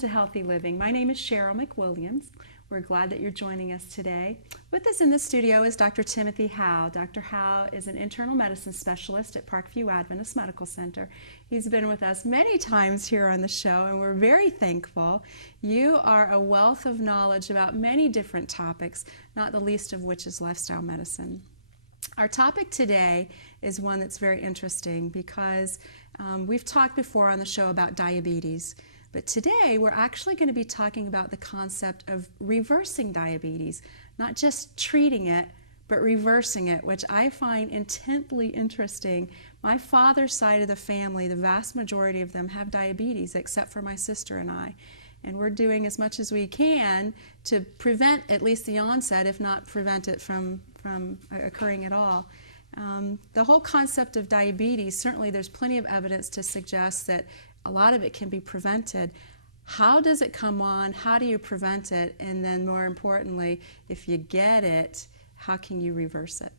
to Healthy Living. My name is Cheryl McWilliams. We're glad that you're joining us today. With us in the studio is Dr. Timothy Howe. Dr. Howe is an internal medicine specialist at Parkview Adventist Medical Center. He's been with us many times here on the show, and we're very thankful. You are a wealth of knowledge about many different topics, not the least of which is lifestyle medicine. Our topic today is one that's very interesting because we've talked before on the show about diabetes. But today, we're actually going to be talking about the concept of reversing diabetes, not just treating it, but reversing it, which I find intensely interesting. My father's side of the family, the vast majority of them have diabetes, except for my sister and I. And we're doing as much as we can to prevent at least the onset, if not prevent it from occurring at all. The whole concept of diabetes, certainly there's plenty of evidence to suggest that a lot of it can be prevented. How does it come on? How do you prevent it? And then more importantly, if you get it, how can you reverse it?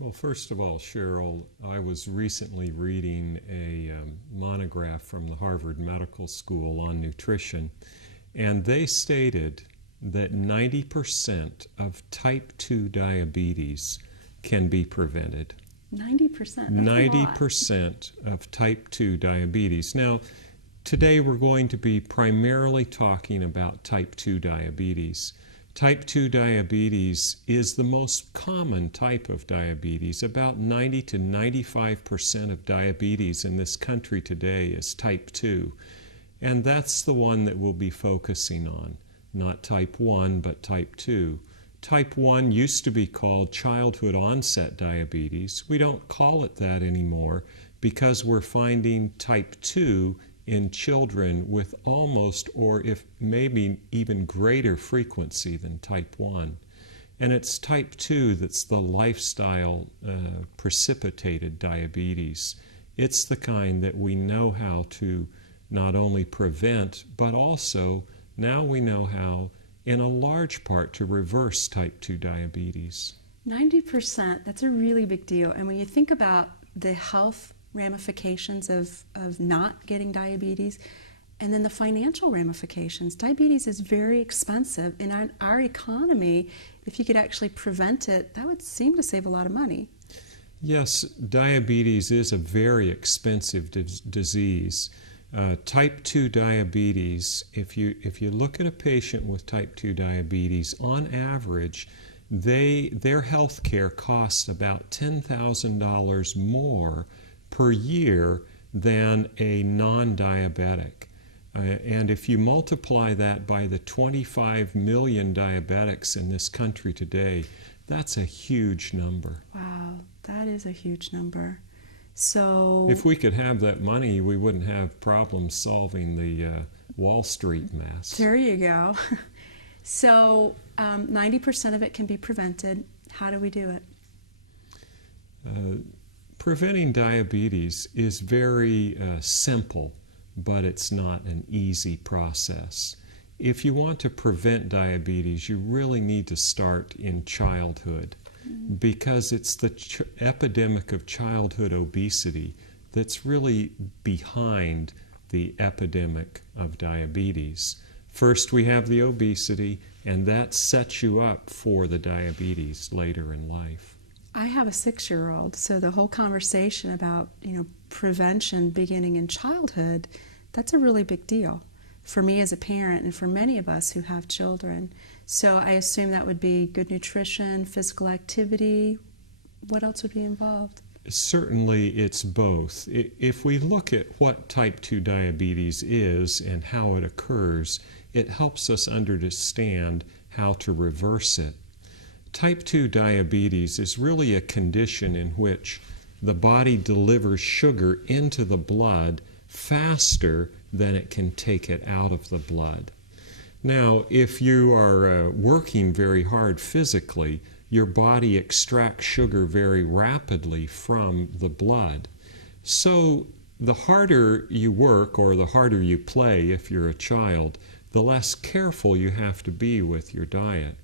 Well, first of all, Cheryl, I was recently reading a monograph from the Harvard Medical School on nutrition, and they stated that 90% of type 2 diabetes can be prevented. 90%? 90% of type 2 diabetes. Now, today we're going to be primarily talking about type 2 diabetes. Type 2 diabetes is the most common type of diabetes. About 90 to 95% of diabetes in this country today is type 2. And that's the one that we'll be focusing on. Not type 1, but type 2. Type 1 used to be called childhood onset diabetes. We don't call it that anymore because we're finding type 2 in children with almost, or if maybe even greater frequency than type 1. And it's type 2 that's the lifestyle precipitated diabetes. It's the kind that we know how to not only prevent, but also now we know how in a large part to reverse type 2 diabetes. 90%, that's a really big deal. And when you think about the health ramifications of not getting diabetes, and then the financial ramifications, diabetes is very expensive. In our economy, if you could actually prevent it, that would seem to save a lot of money. Yes, diabetes is a very expensive disease. Type 2 diabetes, if you look at a patient with type 2 diabetes, on average, their health care costs about $10,000 more per year than a non-diabetic. And if you multiply that by the 25 million diabetics in this country today, that's a huge number. Wow, that is a huge number. So if we could have that money, we wouldn't have problems solving the Wall Street mess. There you go. So 90% of it can be prevented. How do we do it? Preventing diabetes is very simple, but it's not an easy process. If you want to prevent diabetes, you really need to start in childhood, because it's the epidemic of childhood obesity that's really behind the epidemic of diabetes. First we have the obesity, and that sets you up for the diabetes later in life. I have a 6-year-old, so the whole conversation about, prevention beginning in childhood, that's a really big deal for me as a parent and for many of us who have children. So I assume that would be good nutrition, physical activity. What else would be involved? Certainly it's both. If we look at what type 2 diabetes is and how it occurs, it helps us understand how to reverse it. Type 2 diabetes is really a condition in which the body delivers sugar into the blood faster than it can take it out of the blood. Now, if you are working very hard physically, your body extracts sugar very rapidly from the blood. So the harder you work or the harder you play if you're a child, the less careful you have to be with your diet.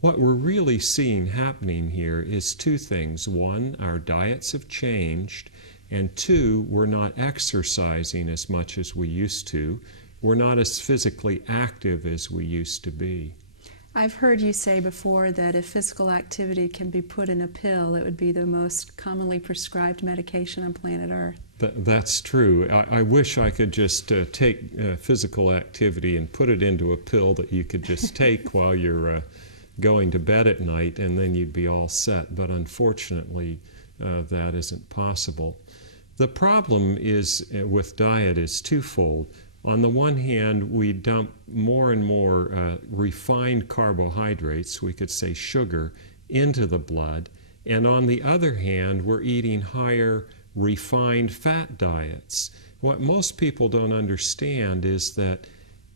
What we're really seeing happening here is two things. One, our diets have changed, and two, we're not exercising as much as we used to. we're not as physically active as we used to be. I've heard you say before that if physical activity can be put in a pill, it would be the most commonly prescribed medication on planet Earth. That's true. I wish I could just take physical activity and put it into a pill that you could just take while you're going to bed at night, and then you'd be all set. But unfortunately, that isn't possible. The problem is with diet is twofold. On the one hand, we dump more and more refined carbohydrates, we could say sugar, into the blood. And on the other hand, we're eating higher refined fat diets. What most people don't understand is that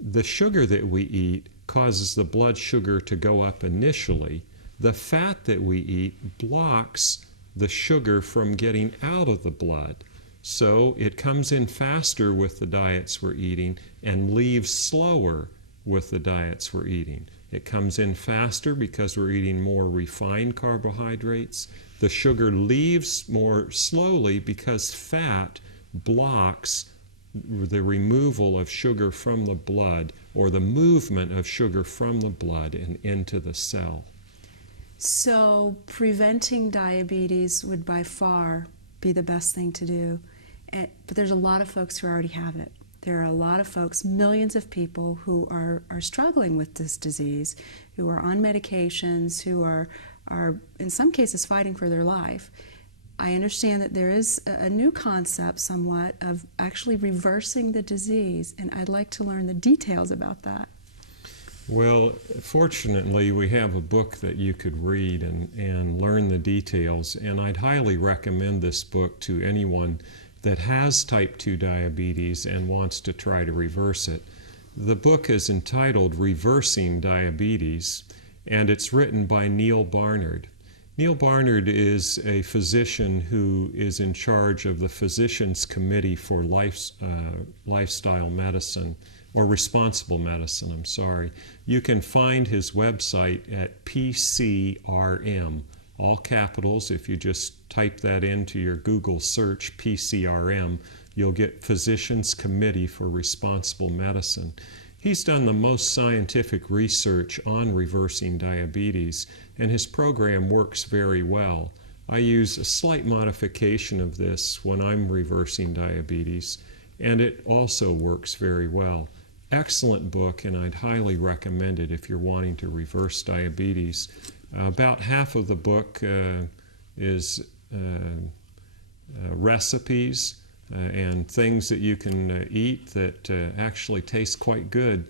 the sugar that we eat causes the blood sugar to go up initially. The fat that we eat blocks the sugar from getting out of the blood. So it comes in faster with the diets we're eating and leaves slower with the diets we're eating. It comes in faster because we're eating more refined carbohydrates. The sugar leaves more slowly because fat blocks the removal of sugar from the blood, or the movement of sugar from the blood and into the cell. So preventing diabetes would by far be the best thing to do. But there's a lot of folks who already have it. There are a lot of folks, millions of people who are struggling with this disease, who are on medications, who are in some cases fighting for their life. I understand that there is a new concept somewhat of actually reversing the disease, and I'd like to learn the details about that. Well, fortunately, we have a book that you could read and learn the details, and I'd highly recommend this book to anyone that has type 2 diabetes and wants to try to reverse it. The book is entitled Reversing Diabetes, and it's written by Neil Barnard. Neil Barnard is a physician who is in charge of the Physicians Committee for Lifestyle Medicine, or Responsible Medicine, I'm sorry. You can find his website at PCRM, all capitals. If you just type that into your Google search, PCRM, you'll get Physicians Committee for Responsible Medicine. He's done the most scientific research on reversing diabetes, and his program works very well. I use a slight modification of this when I'm reversing diabetes, and it also works very well. Excellent book, and I'd highly recommend it if you're wanting to reverse diabetes. About half of the book is recipes and things that you can eat that actually taste quite good,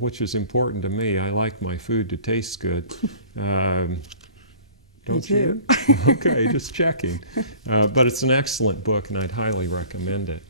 which is important to me. I like my food to taste good. Don't you? Okay, just checking. But it's an excellent book, and I'd highly recommend it.